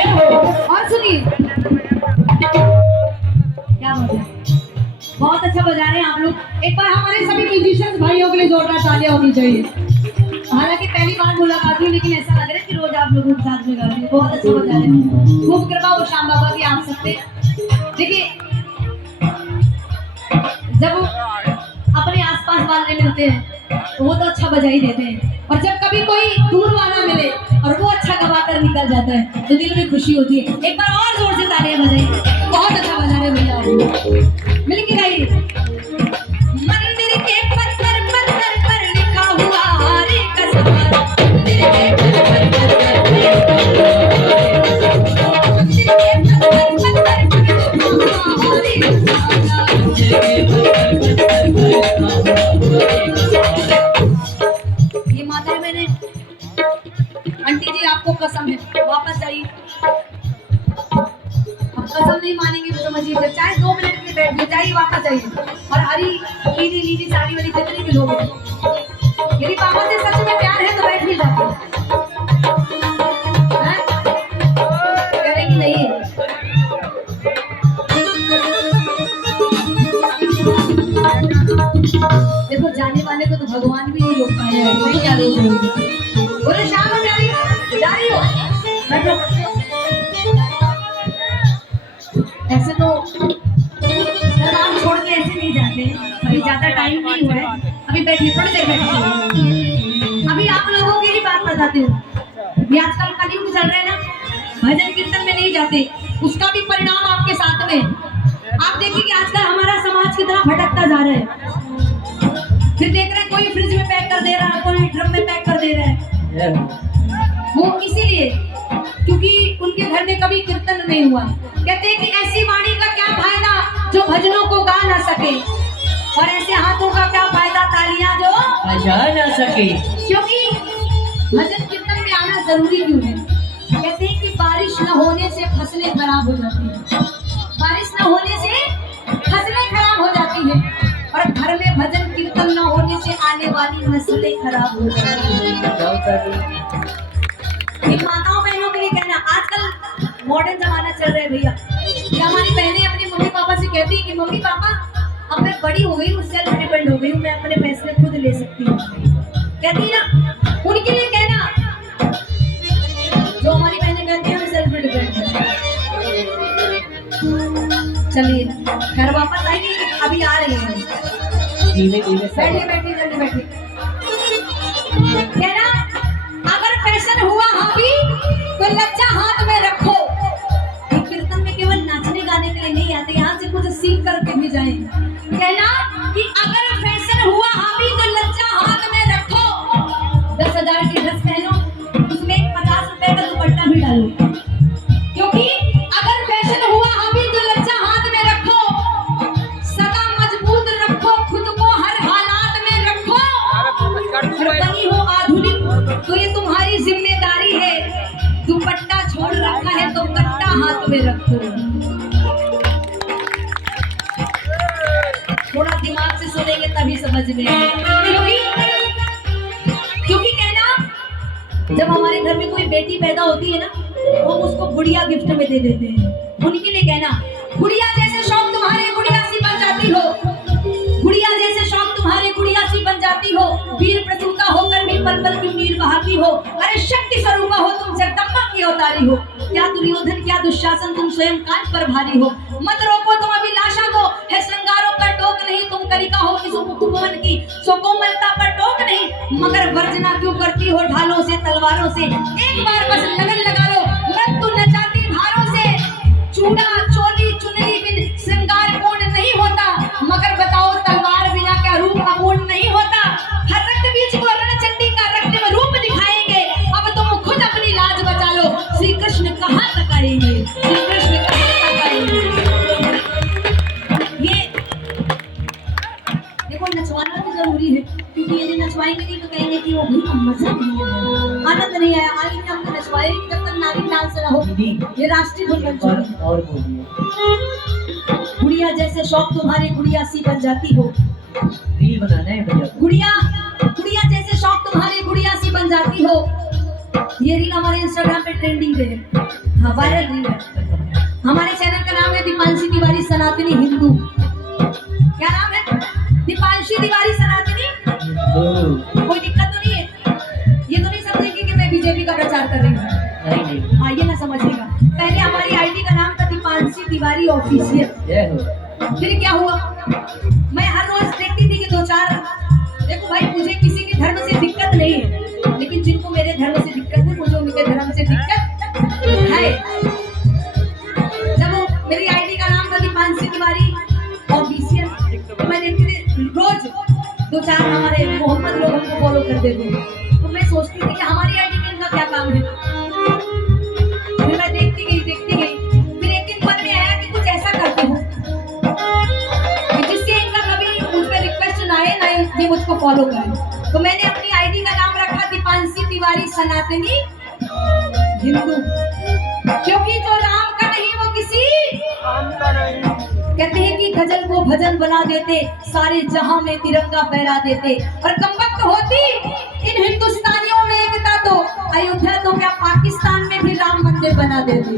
और सुनिए, क्या बात है, बहुत अच्छा बजा रहे हैं आप लोग। एक बार हमारे सभी म्यूजिशियंस भाइयों के लिए जोरदार तालियां होनी चाहिए। हालांकि पहली बार मुलाकात हुई, लेकिन ऐसा लग रहा है कि रोज आप लोगों के साथ में गाते हैं। बहुत अच्छा बजा रहे हैं। खूब कृपा हो श्याम बाबा की आप सकते। देखिए, जब अपने आसपास वाले मिलते हैं तो वो तो अच्छा बजा ही देते हैं, और जब कभी कोई दूर वाला मिले और वो अच्छा गवा कर निकल जाता है तो दिल में खुशी होती है। एक बार और जोर से तालियां बजाइए। बहुत अच्छा बजा रहे भैया, मिल के गाइए। मंदिर के पत्थर पत्थर पर लिखा हुआ हरे का सवार, मंदिर के पत्थर पत्थर पर लिखा हुआ हरे का सवार। ये माता है मैंने, आंटी जी आपको कसम है, वापस जाइए। अब कसम नहीं मानेंगे तो समझिए, चाहे 2 मिनट के लिए बैठ जाइए, जाइए वापस जाइए। और हरी नीली नीली साड़ी वाली जितनी भी लोग हैं, यदि पापा से सच में प्यार है तो बैठ भी जाते हैं। करेंगे नहीं। देखो, जाने वाले को तो भगवान भी नहीं रोक पाए हैं, नहीं क्या रोक। बोले शाम हो जा रही हो, बैठो। ऐसे तो काम छोड़ के ऐसे नहीं जाते, अभी ज्यादा टाइम नहीं हुआ है। अभी बैठिए, थोड़ी देर बैठिए। अभी आप लोगों की ही बात बताती हूँ। ये आजकल कलयुग चल रहा है ना, भजन कीर्तन में नहीं जाते, उसका भी परिणाम आपके साथ में। आप देखिए कि आजकल हमारा समाज कितना भटकता जा रहा है। फिर देख रहे हैं कोई फ्रिज में पैक कर दे रहा है, कोई ड्रम में पैक कर दे रहा है। वो इसीलिए क्योंकि उनके घर में कभी कीर्तन नहीं हुआ। कहते हैं कि ऐसी वाणी का क्या फायदा जो भजनों को गा ना सके, और ऐसे हाथों का क्या फायदा तालियां जो बजा ना सके। क्योंकि भजन कीर्तन में आना जरूरी क्यों है? कहते हैं कि बारिश न होने से फसलें खराब हो जाती है, बारिश न होने से फसलें खराब हो जाती है, और घर में भजन कीर्तन न होने से आने वाली नस्लें खराब हो जाती है। माताओं बहनों के लिए कहना, आजकल मॉडर्न जमाना चल रहा है भैया। ये हमारी बहनें अपने मम्मी पापा से कहती है कि मम्मी पापा अब मैं बड़ी हो गई हूँ, सेल्फ डिपेंड हो गई हूँ, मैं अपने फैसले खुद ले सकती हूँ। कहती है ना, उनके लिए कहना, जो हमारी बहनें कहती हैं हम सेल्फ डिपेंड है। चलिए घर वापस आएंगे, अभी आ रहे हैं। बैठिए बैठिए, जल्दी बैठिए। कहना, अगर फैशन हुआ हावी तो लज्जा हाथ में रखो। कीर्तन में केवल नाचने गाने के लिए नहीं आते, यहाँ से कुछ सीख करके भी जाए। कहना कि अगर फैशन हुआ हावी तो लज्जा हाथ में रखो। 10,000 की ड्रेस पहनो, उसमें 50 रुपए का दुपट्टा भी डालो, क्योंकि अगर फैशन हुआ हावी तो लज्जा हाथ में रखो। सदा मजबूत रखो खुद को, हर हालात में रखो। और बनी हो आधुनिक तो ये तुम्हारी जिम्मेदारी है। दुपट्टा छोड़ रखा है तो कट्टा हाथ में रखो। थोड़ा दिमाग से सुनेंगे तभी समझ में। क्योंकि कहना, जब हमारे घर में कोई बेटी पैदा होती है ना, तो हम उसको गुड़िया गिफ्ट में दे देते हैं। उनके लिए कहना, गुड़िया जैसे शौक तुम्हारे गुड़िया सी बन जाती हो, गुड़िया जैसे शौक तुम्हारे गुड़िया सी बन जाती हो। वीर प्रसूता होकर भी पल पल की नीर बहाती हो। अरे शक्ति स्वरूपा हो तुम, जगदम्बा की अवतारी हो। क्या दुर्योधन क्या दुशासन, तुम स्वयं कांच पर भारी हो। मत रोको तुम अभिलाषा को, है श्रृंगारों पर टोक नहीं। तुम कलिका हो इस उपवन की, सो कोमलता पर टोक नहीं। मगर वर्जना क्यों करती हो ढालों से तलवारों से। एक बार बस लगन लगा लो, मृत्यु नचाती धारों से। चूड़ा चोली चुनरी बिन श्रृंगार पूर्ण नहीं होता। मगर बताओ तलवार बिना क्या रूप अपूर्ण नहीं होता। हर रक्त बीज को रणचंडी का रक्त में रूप दिखाएंगे। अब तुम खुद अपनी लाज बचा लो। श्री कृष्ण कहाँ तक आएंगे, श्री कृष्ण कहाँ तक आएंगे। ये देखो, नचवाना तो जरूरी है, क्योंकि यदि नचवाएंगे नहीं तो कहेंगे कि वो भी मजा नहीं आया, आनंद नहीं आया। आगे हमको नचवाए जब तक नारी डांस ना हो। ये राष्ट्रीय धुन बन चुकी है। और गुड़िया जैसे शौक तुम्हारी गुड़िया सी बन जाती हो। रील बनाना है भैया। गुड़िया गुड़िया जैसे शौक तुम्हारी गुड़िया सी बन जाती हो। ये रील हमारे इंस्टाग्राम पे ट्रेंडिंग पे है। हाँ वायरल नहीं है। हमारे चैनल का नाम है दीपांशी तिवारी सनातनी हिंदू। क्या नाम है? दीपांशी तिवारी सनातनी। कोई दिक्कत तो नहीं है? ये तो नहीं समझेंगे कि मैं बीजेपी का प्रचार कर रही हूँ। नहीं हाँ ये ना समझिएगा। पहले हमारी आईडी का नाम था दीपांशी तिवारी ऑफिशियल। फिर क्या हुआ, मैं हर रोज देखती थी कि दो चार, देखो भाई मुझे किसी के धर्म से दिक्कत नहीं है, लेकिन जिनको मेरे धर्म से दिक्कत है, मुझे उनके धर्म से दिक्कत है। जब वो मेरी आईडी का नाम था दीपांशी तिवारी ऑफिशियल, तो मैं देखती थी रोज दो चार हमारे मोहम्मद लोग हमको फॉलो करते थे, तो मैं सोचती थी कि हमारी आईडी में इनका क्या काम है। फिर मैं देखती गई, फिर एक दिन मन में आया कि कुछ ऐसा करती हूँ जिससे इनका कभी मुझ पर रिक्वेस्ट ना आए, ना ये मुझको फॉलो करें। तो मैंने अपनी आईडी का नाम रखा दीपांशी तिवारी सनातनी हिंदू, क्योंकि जो राम का नहीं वो किसी कहते हैं कि गजल को भजन बना देते, सारे जहां में तिरंगा फहरा देते, और कमबख्त होती इन हिंदुस्तानियों में एकता तो अयोध्या तो क्या पाकिस्तान में भी राम मंदिर बना देते।